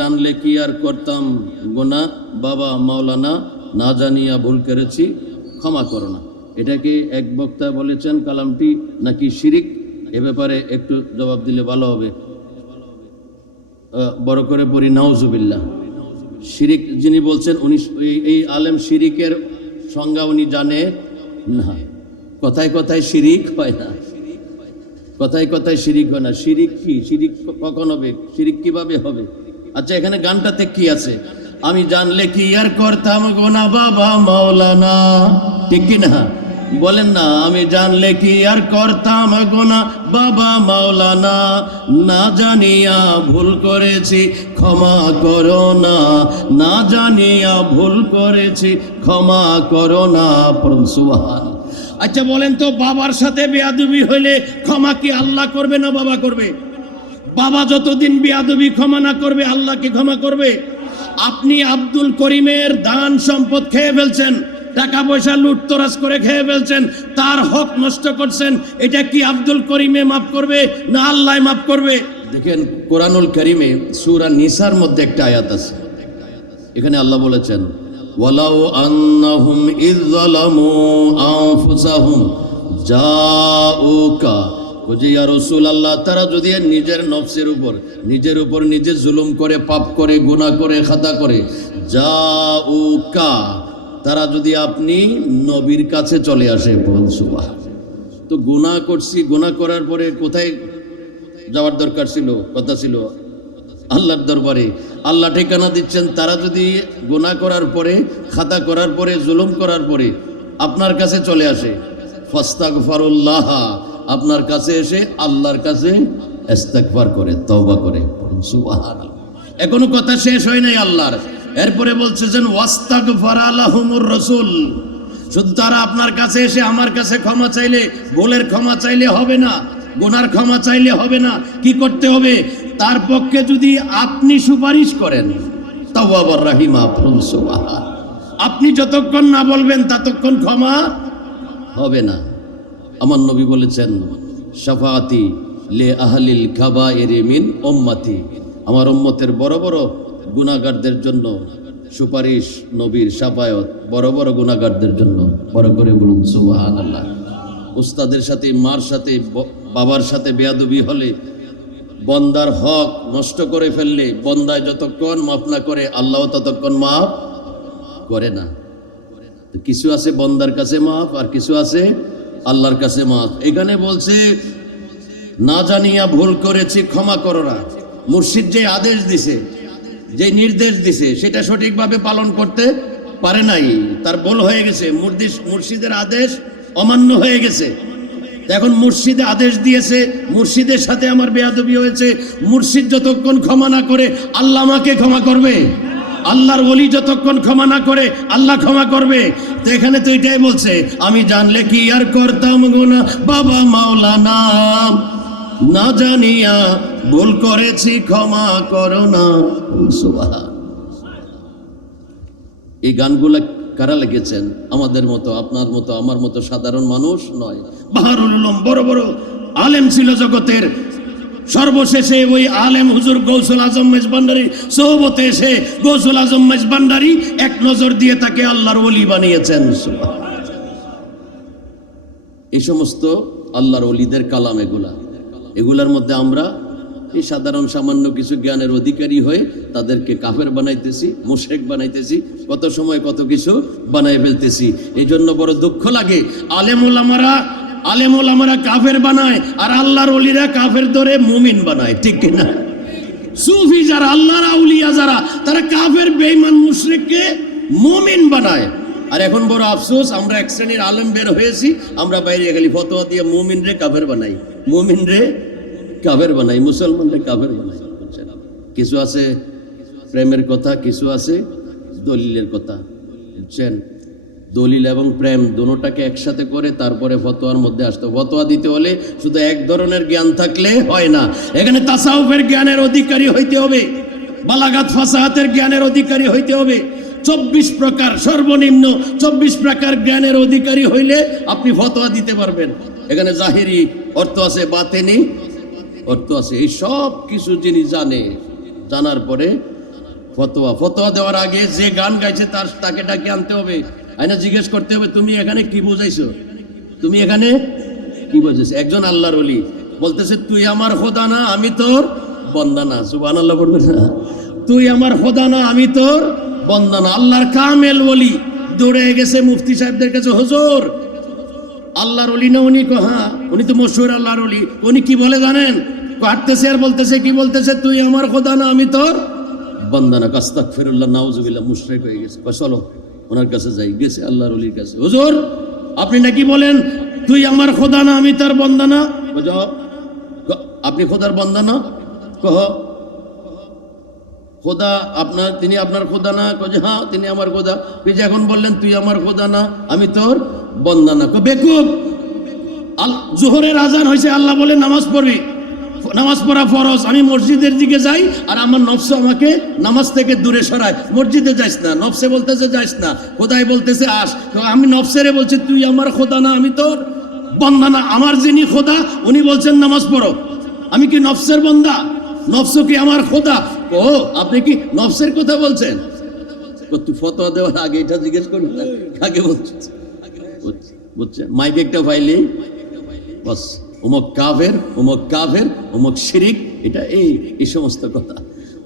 জানলে কি আর করতাম গোনা, বাবা মাওলানা না জানিয়া ভুল করেছি, ক্ষমা করো না। এটাকে এক বক্তা বলেছেন কালামটি নাকি শিরিক, এ ব্যাপারে একটু জবাব দিলে ভালো হবে। বড় করে পড়ি নাউজুবিল্লাহ। শিরিক যিনি বলছেন উনি এই আলেম শিরিকের সংজ্ঞা উনি জানে না। কথায় কথায় শিরিক হয় না, কথায় কথায় শিরিক হয় না। শিরিক কি? শিরিক কখন হবে? শিরিক কিভাবে হবে? আচ্ছা, এখানে গানটাতে কি আছে? আমি জানলে কি আর করতাম গোনা বাবা মাওলানা, ঠিক কি না? বলেন না, আমি জানলে কি আর করতাম গোনা বাবা মাওলানা, না জানিয়া ভুল করেছি ক্ষমা করো না, না জানিয়া ভুল করেছি ক্ষমা করো না। সুবহান। আচ্ছা বলেন তো, বাবার সাথে বেয়াদবি হইলে ক্ষমা কি আল্লাহ করবে না বাবা করবে? বাবা যতদিন বেয়াদবি ক্ষমা না করবে, আল্লাহ কি ক্ষমা করবে? আপনি আব্দুল করিমের দান সম্পদ খেয়ে ফেলছেন, টাকা পয়সা লুটতরাজ করে খেয়ে ফেলছেন, তার হক নষ্ট করছেন, এটা কি আব্দুল করিমে মাফ করবে না আল্লাহ মাফ করবে? দেখেন কোরআনুল কারীমে সূরা নিসার মধ্যে একটা আয়াত আছে, এখানে আল্লাহ বলেছেন ওয়ালাউ আন্নাহুম ইয যালামু আনফুসাহুম জাউকা, যে ইয়া রাসূলুল্লাহ তারা যদি নিজের নফসের উপর নিজে জুলুম করে, পাপ করে, গুনাহ করে, খাতা করে, জাউকা তারা যদি আপনি নবীর কাছে চলে আসে, বলুন সুবহান। তো গুনাহ করছি, গুনাহ করার পরে কোথায় যাওয়ার দরকার ছিল? কথা ছিল আল্লাহর দরবারে। আল্লাহ ঠিকানা দিচ্ছেন, তারা যদি গুনাহ করার পরে, খাতা করার পরে, জুলুম করার পরে আপনার কাছে চলে আসে, ফাস্তাগফিরুল্লাহ, আপনার কাছে এসে আল্লাহর কাছে ইস্তিগফার করে, তওবা করে, সুবহানাল্লাহ। এখনো কথা শেষ হয় নাই আল্লাহর। এরপরে বলছে যে ওয়াস্তাগফারা লাহুমুর রাসূল, শুধু তারা আপনার কাছে এসে আমার কাছে ক্ষমা চাইলে, ভুলের ক্ষমা চাইলে হবে না, গুনার ক্ষমা চাইলে হবে না। কি করতে হবে? তার পক্ষে যদি আপনি সুপারিশ করেন, তাওয়াবার রাহিমা, সুবহান। আপনি যতক্ষণ না বলবেন ততক্ষণ ক্ষমা হবে না। আমার নবী বলেছেন শাফাআতি লি আহলিল কাবাইরি মিন উম্মতি, আমার উম্মতের বড় বড় গুনাহগারদের জন্য সুপারিশ, নবীর শাফায়াত বড় বড় গুনাহগারদের জন্য। বড় করে বলুন সুবহানাল্লাহ। উস্তাদের সাথে, মার সাথে, বাবার সাথে বেয়াদবি হলে, বন্দার হক নষ্ট করে ফেললে, বন্দায় যতক্ষণ মাফ না করে আল্লাহ ততক্ষণ মাফ করে না। কিছু আছে বন্দার কাছে মাফ, আর কিছু আছে আল্লাহর কাছে মাফ। এখানে বলছে না জানিয়া ভুল করেছি ক্ষমা করো না। মুর্শিদ যে আদেশ দিছে, যে নির্দেশ দিছে, সেটা সঠিকভাবে পালন করতে পারে নাই, তার ভুল হয়ে গেছে, মুর্শিদের আদেশ অমান্য হয়ে গেছে। এখন মুর্শিদে আদেশ দিয়েছে, মুর্শিদের সাথে আমার বেয়াদবি হয়েছে, মুর্শিদ যতক্ষণ ক্ষমা না করে আল্লাহ আমাকে ক্ষমা করবে, আল্লাহর ওলি যতক্ষণ ক্ষমা না করে আল্লাহ ক্ষমা করবে। তো এখানে তো এটাই বলছে, আমি জানলে কি আর করতাম গুনাহ বাবা মাওলানা, না জানিয়া ভুল করেছি ক্ষমা করো না। সুবহান। এই গানগুলা কারা লিখেছেন? আমাদের মতো, আপনার মতো, আমার মতো সাধারণ মানুষ নয়। বাহারুল উলুম বড় বড় আলেম ছিল জগতের। সর্বশেষে ওই আলেম হুজুর গৌসুল আজম মেজবান্ডারি সোহবতে এসে গৌসুল আজম মেজবান্ডারি এক নজর দিয়ে তাকে আল্লাহর ওলি বানিয়েছেন। এই সমস্ত আল্লাহর ওলিদের কালাম এগুলার মধ্যে আমরা এই সাধারণ সামান্য কিছু জ্ঞানের অধিকারী হয়ে তাদেরকে কাফের বানাইতেছি, মুশরিক বানাইতেছি, কত সময় কত কিছু বানাই ফেলতেছি। এই জন্য বড় দুঃখ লাগে, আলেম ওলামারা কাফের বানায় আর আল্লাহর ওলিরা কাফের ধরে মুমিন বানায়, ঠিক কিনা? সুফি যারা, আল্লাহর আউলিয়া যারা, তারা কাফের বেঈমান মুশরিককে মুমিন বানায়। আর এখন বড় আফসোস, আমরা এক শ্রেণীর আলেম বের হয়েছি, আমরা বাইরে খালি ফতোয়া দিয়ে মুমিন রে কাফের বানাই, মুমিন রে কাফের বানাই, মুসলমান রে কাফের বানাই। কিছু আছে প্রেমের কথা, কিছু আছে দলিলের কথা, বুঝছেন? দলিল এবং প্রেম দুটোটাকে একসাথে করে তারপরে ফতোয়ার মধ্যে আসতে। ফতোয়া দিতে হলে শুধু এক ধরনের জ্ঞান থাকলে হয় না, এখানে তাসাউফের জ্ঞানের অধিকারী হইতে হবে, বালাগাত ফাসাহাতের জ্ঞানের অধিকারী হইতে হবে। 24 প্রকার, সর্বনিম্ন 24 প্রকার জ্ঞানের অধিকারী হইলে আপনি ফতোয়া দিতে পারবেন। এখানে জাহিরি অর্থ আছে, বাতেনি অর্থ আছে। এই সব কিছু যিনি জানার পরে ফতোয়া ফতোয়া দেওয়ার আগে যে গান গাইছে তাকে ডাকে আনতে হবে, আইনা জিজ্ঞেস করতে হবে তুমি এখানে কি বুঝাইছো, তুমি এখানে কি বুঝেছো। একজন আল্লাহর ওলি বলতেছে তুই আমার খোদা না আমি তোর বন্দা না, সুবহানাল্লাহ বলবেন না, তুই আমার খোদা না আমি তোর বন্দা না। আল্লাহর কামেল ওলি দৌড়ে গেছে মুফতি সাহেবদের কাছে, হুজুর আল্লাহর ওলি না উনি? হ্যাঁ উনি তো মশহুর আল্লাহর ওলি। উনি কি বলে জানেন? কাটতেছে আর বলতেছে কি বলতেছে, তুই আমার খোদা না আমি তোর বন্দা না। আস্তাগফিরুল্লাহ নাউজুবিল্লাহ, মুশরিক হয়ে গেছে। চলো ওনার কাছে যাই, গেছে আল্লাহর ওলির কাছে। হুজুর আপনি নাকি বলেন তুই আমার খোদা না আমি তার বন্দা না? আপনি খোদার বন্দা না? কহ খোদা আপনার, তিনি আপনার খোদা না? কয়ে হ্যাঁ তিনি আমার খোদা। যে এখন বললেন তুই আমার খোদা না আমি তোর বন্দা না। বেকুব, জোহরের আজান হয়েছে, আল্লাহ বলে নামাজ পড়বি, নামাজ পড়া ফরজ। আমি মসজিদের দিকে যাই আর আমার নফস আমাকে নামাজ থেকে দূরে সরায়, মসজিদে যাইস না। নফসে বলতেছে যাইস না, খোদাই বলতেছে আস। আমি নফসেরে বলছি তুই আমার খোদা না আমি তোর বন্দা না। আমার যিনি খোদা উনি বলছেন নামাজ পড়ো, আমি কি নফসের বন্দা? নফস কি আমার খোদা? ও আপনি কি নফসের কথা বলছেন? তুই ফতোয়া দেওয়ার আগে এটা জিজ্ঞেস করবি না, আগে বলছেন বুঝছেন। মাইকে একটা পাইলে বস অমুক কাফের, অমুক কাফের, অমুক শিরিক, এটা এই সমস্ত কথা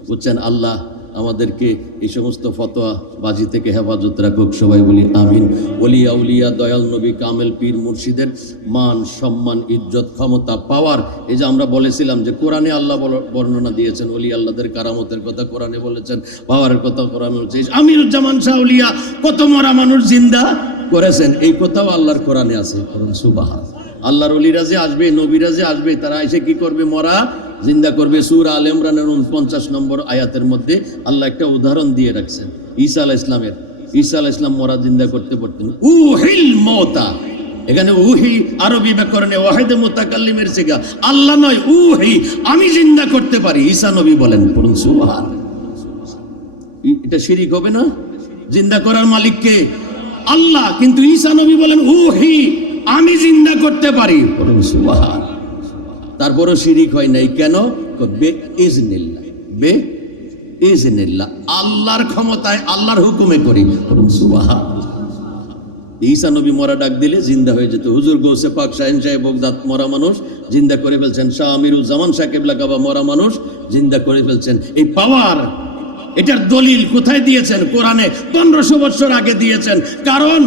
বুঝছেন। আল্লাহ আমাদেরকে এই সমস্ত ফতোয়া বাজি থেকে হেফাজত রাখুক, সবাই বলি আমিন। ওলিয়া উলিয়া দয়াল নবী কামেল পীর মুর্শিদের মান সম্মান ইজ্জত ক্ষমতা পাওয়ার, এই যে আমরা বলেছিলাম যে কোরআনে আল্লাহ বর্ণনা দিয়েছেন ওলি আল্লাহদের কারামতের কথা কোরআনে বলেছেন, পাওয়ারের কথা কোরআনে বলেছে। আমিরুজ্জামান শাহ উলিয়া কত মরা মানুষ জিন্দা করেছেন, এই কথাও আল্লাহর কোরআনে আছে। সুবহান আল্লাহর ওলিরা যে আসবে, নবীরা যে আসবে, তারা এসে কি করবে? মরা জিন্দা করবে। সূরা আলে ইমরানের 49 নম্বর আয়াতের মধ্যে আল্লাহ একটা উদাহরণ দিয়ে রাখছেন ঈসা আলাইহিস সালামের। ঈসা আলাইহিস সালাম মরা জিন্দা করতে পারতেন। উহিল মওতা, এখানে উহি আরবি ব্যাকরণে ওয়াহিদে মুতাকাল্লিমের সিগা, আল্লাহ নয় উহি, আমি জিন্দা করতে পারি। ঈসা নবী বলেন, বলুন সুবহান। এটা শিরিক হবে না? জিন্দা করার মালিক কে? আল্লাহ। কিন্তু ঈসা নবী বলেন উহি, আমি জিন্দা করতে পারি, বলুন সুবহান। তারপরও শিরিক হয় নাই কেন? বে ইজনিল্লাহ, বে ইজনিল্লাহ, আল্লাহর ক্ষমতায় আল্লাহর হুকুমে করি, বলুন সুবহান। ঈসা নবী মরা ডাক দিলে জিন্দা হয়ে যেত। হুজুর গৌসে পাক শাহিন সাহেব বগদাদ মরা মানুষ জিন্দা করে ফেলছেন। শাহ আমিরুজ্জামান শাহ কেবলা কাবা মরা মানুষ জিন্দা করে ফেলছেন। এই পাওয়ার, এটার দলিল কোথায় দিয়েছেন? কোরআনে 1500 বছর আগে দিয়েছেন। কারণ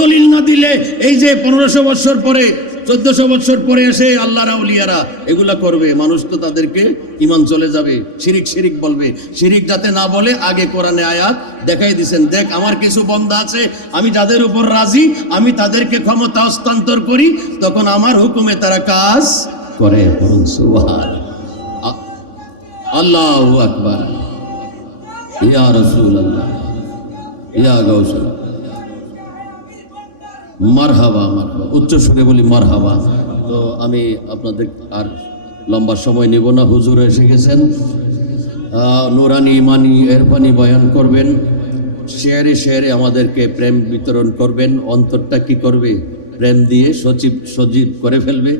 দলিল না দিলে এই যে 1500 বছর পরে 1400 বছর পরে এসে আল্লাহর আউলিয়ারা এগুলা করবে, মানুষ তো তাদেরকে ঈমান চলে যাবে, শিরিক শিরিক বলবে। শিরিক যাতে না বলে আগে কোরআনে আয়াত দেখাই দিয়েছেন, দেখ আমার কিছু বান্দা আছে, আমি যাদের উপর রাজি, আমি তাদেরকে ক্ষমতা হস্তান্তর করি, তখন আমার হুকুমে তারা কাজ করে। সুবহান আল্লাহু আকবার। ইয়া রাসূলুল্লাহ, ইয়া গাউসুল, মারহাবা মারহাবা, উচ্চ সুরে বলি মারহাবা। তো আমি আপনাদের আর লম্বা সময় নেব না, হুজুর এসে গেছেন। নুরানি ইমানি এরফানি বয়ান করবেন, শেয়ারে শেয়ারে আমাদেরকে প্রেম বিতরণ করবেন। অন্তরটা কি করবে? প্রেম দিয়ে সজীব করে ফেলবে।